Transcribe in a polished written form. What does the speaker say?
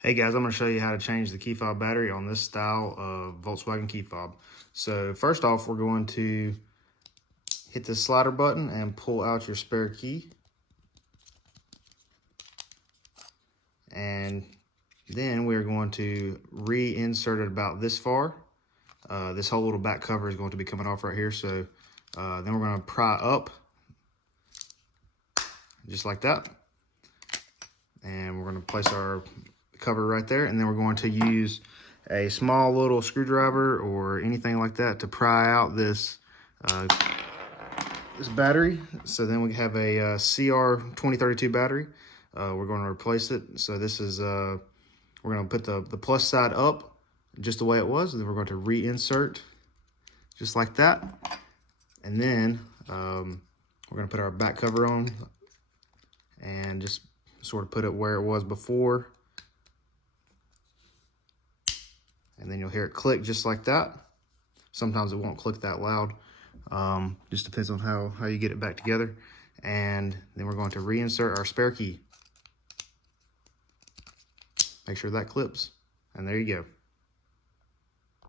Hey guys, I'm going to show you how to change the key fob battery on this style of Volkswagen key fob. So first off, we're going to hit the slider button and pull out your spare key. And then we're going to reinsert it about this far. This whole little back cover is going to be coming off right here. So then we're going to pry up just like that. And we're going to place our cover right there, and then we're going to use a small little screwdriver or anything like that to pry out this this battery. So then we have a CR 2032 battery. We're going to replace it. So this is we're going to put the plus side up just the way it was, and then we're going to reinsert just like that, and then we're going to put our back cover on and just sort of put it where it was before. And then you'll hear it click just like that. Sometimes it won't click that loud. Just depends on how you get it back together. And then we're going to reinsert our spare key. Make sure that clips. And there you go.